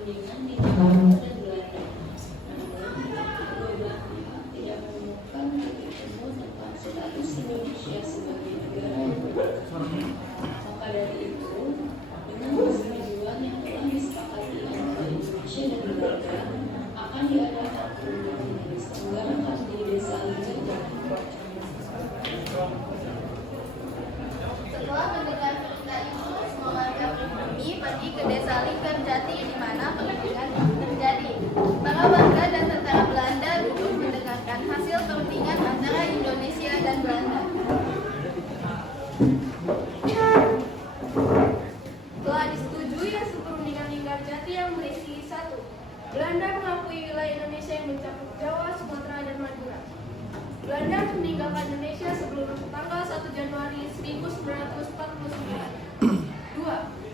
perundingan di Jakarta dan Belanda. Namun, kedua belah pihak tidak menemukan titik temu tentang status Indonesia sebagai negara yang berdaulat. Maka dari itu, dengan persetujuan yang telah disepakati antara Indonesia dan Belanda, akan diadakan perundingan yang diselenggarakan di Desa Lingkar Jati. Setelah mendengar berita itu, semua warga pribumi pergi ke Desa Lingkar Jati di mana perundingan terjadi. Para warga dan tentara Belanda duduk mendengarkan hasil perundingan antara Indonesia dan Belanda. Telah disetujui hasil perundingan Lingkar Jati yang berisi 1. Belanda mengakui wilayah Indonesia yang mencakup Jawa, Sumatera, dan Madura. Belanda meninggalkan Indonesia sebelum tanggal 1 Januari 1949. 2.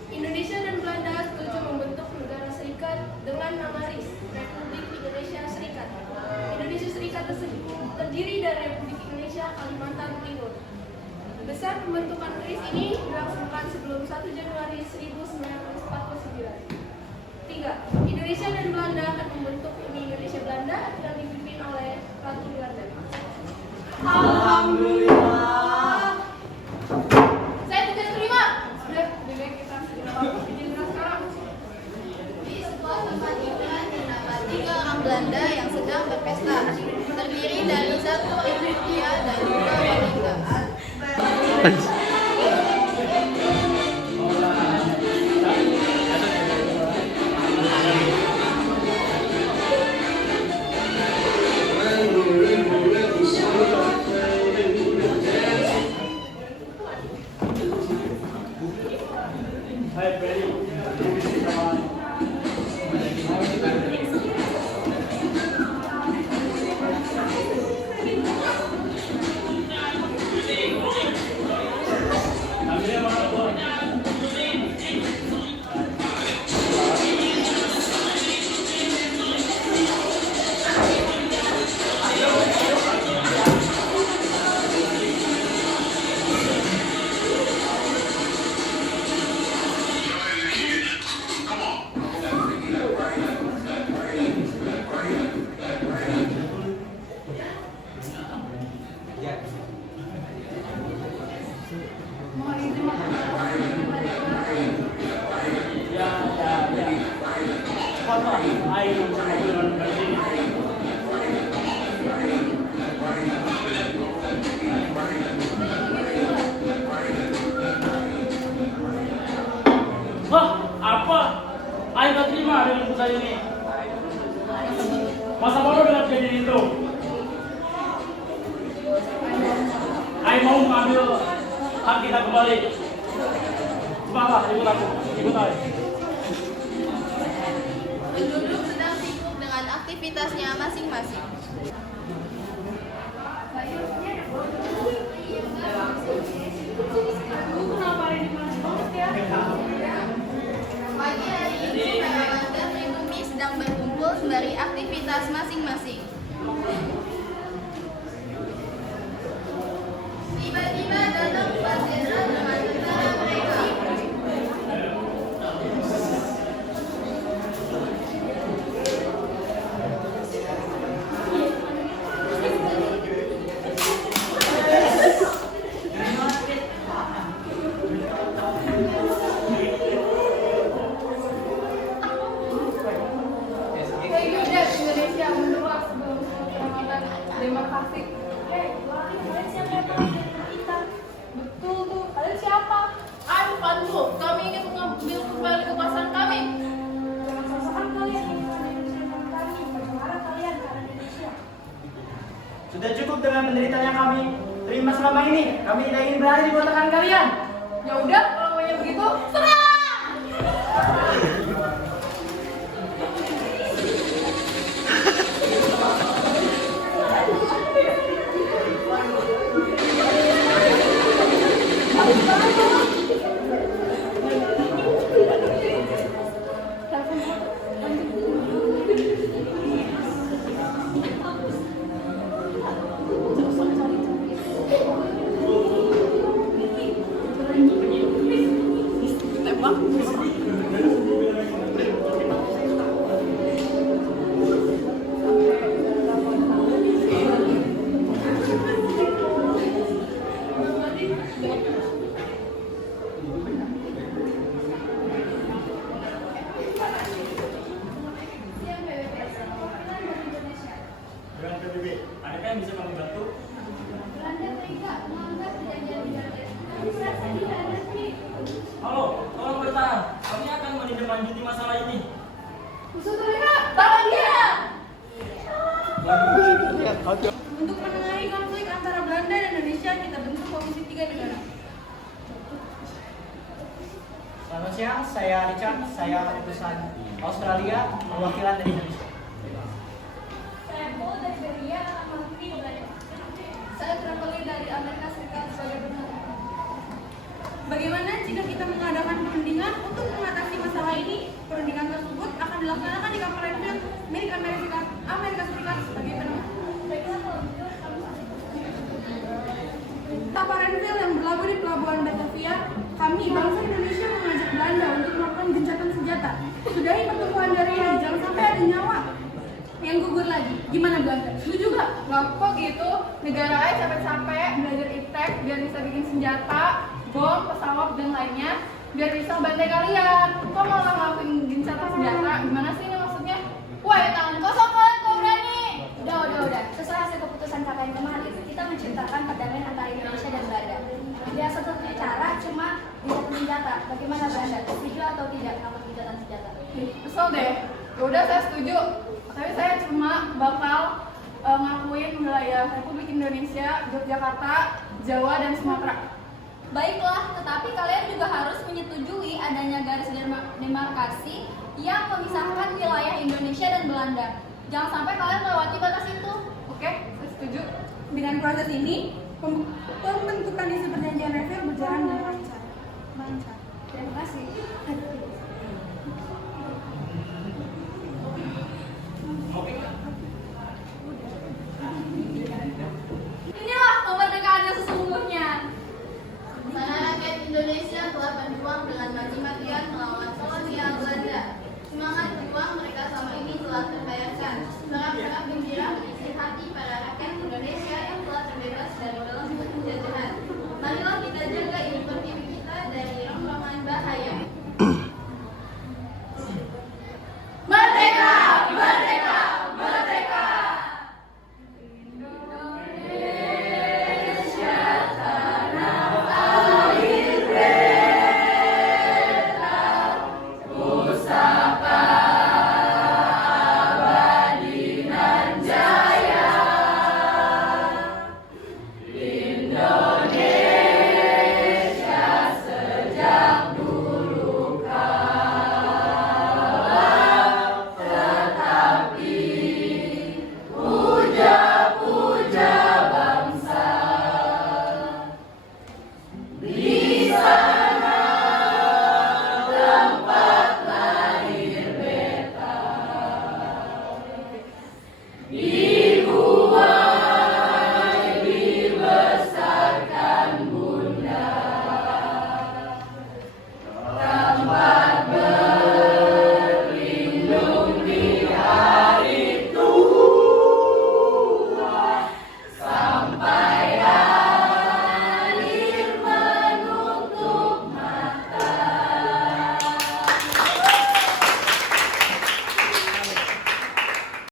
Indonesia dan Belanda setuju membentuk negara serikat dengan nama RIS, Republik Indonesia Serikat. Indonesia Serikat tersebut terdiri dari Republik Indonesia Kalimantan Timur. Besar pembentukan RIS ini dilangsungkan sebelum 1 Januari 1949. 3. Indonesia dan Belanda akan membentuk Uni Indonesia Belanda yang dipimpin oleh Ratu Belanda. Alhamdulillah. Saya tidak terima. Sudah, lebih baik kita segera sekarang. Di sebuah tempat hiburan didapati 3 orang Belanda yang sedang berpesta, terdiri dari 1 orang pria dan 2 wanita. Hah, apa? Ayo tak terima dengan keputusan ini. Masa bodoh dengan kejadian itu. Ayo mau mengambil hak kita kembali. Semangat, ikut aku, ikut ayo. Penduduk sedang sibuk dengan aktivitasnya masing-masing. Pagi hari ini, para warga pribumi sedang berkumpul sembari aktivitas masing-masing. Tiba-tiba datang Pak Jenderal dengan tentara mereka. Indonesia mendewas sebelum keselamatan demokrasi. Kalian siapa yang pernah kita? Betul tuh, kalian siapa? Ayo bantu, kami ingin mengambil kembali kekuasaan kami. Jangan sok-sokan kalian ingin Indonesia kami. Bagaimana kalian karena Indonesia? Sudah cukup dengan penderitanya kami terima selama ini. Kami tidak ingin berada di bawah tekanan kalian. Ya udah, kalau maunya begitu, serang! menindaklanjuti masalah ini. Musuh terlihat, lawan dia! Untuk menengahi konflik antara Belanda dan Indonesia, kita bentuk Komisi 3 Negara. Selamat siang, saya Richard, saya utusan Australia, perwakilan dari Indonesia. Saya Paul dari Belgia, mewakili Belanda. Saya Traveli dari Amerika Serikat sebagai penulis. Bagaimana jika kita mengadakan perundingan untuk mengatasi masalah ini? Perundingan tersebut akan dilaksanakan di kapal Renville milik Amerika Serikat sebagai penengah. Kapal Renville yang berlabuh di pelabuhan Batavia, kami bangsa Indonesia mengajak Belanda untuk melakukan gencatan senjata. Sudahi pertumbuhan dari ini, jangan sampai ada nyawa yang gugur lagi. Gimana Belanda? Setuju gak? Nggak kok gitu, negara aja capek-capek belajar iptek biar bisa bikin senjata, bom, pesawat, dan lainnya biar bisa bantai kalian. Kok malah ngelakuin gencatan senjata? Gimana sih ini maksudnya? Wah, tangan kosong kalian kok berani? Udah. Sesuai hasil keputusan KKN kemarin, kita menciptakan perdamaian antara Indonesia dan Belanda. Ya, satu-satunya cara cuma gencatan senjata. Bagaimana Belanda? Setuju atau tidak kalau gencatan senjata? Kesel deh. Yaudah saya setuju. Tapi saya cuma bakal ngakuin wilayah Republik Indonesia, Yogyakarta, Jawa, dan Sumatera. Baiklah, tetapi kalian juga harus menyetujui adanya garis demarkasi yang memisahkan wilayah Indonesia dan Belanda. Jangan sampai kalian melewati batas itu. Oke, saya setuju. Dengan proses ini, pembentukan isi perjanjian Renville berjalan dengan lancar. Terima kasih.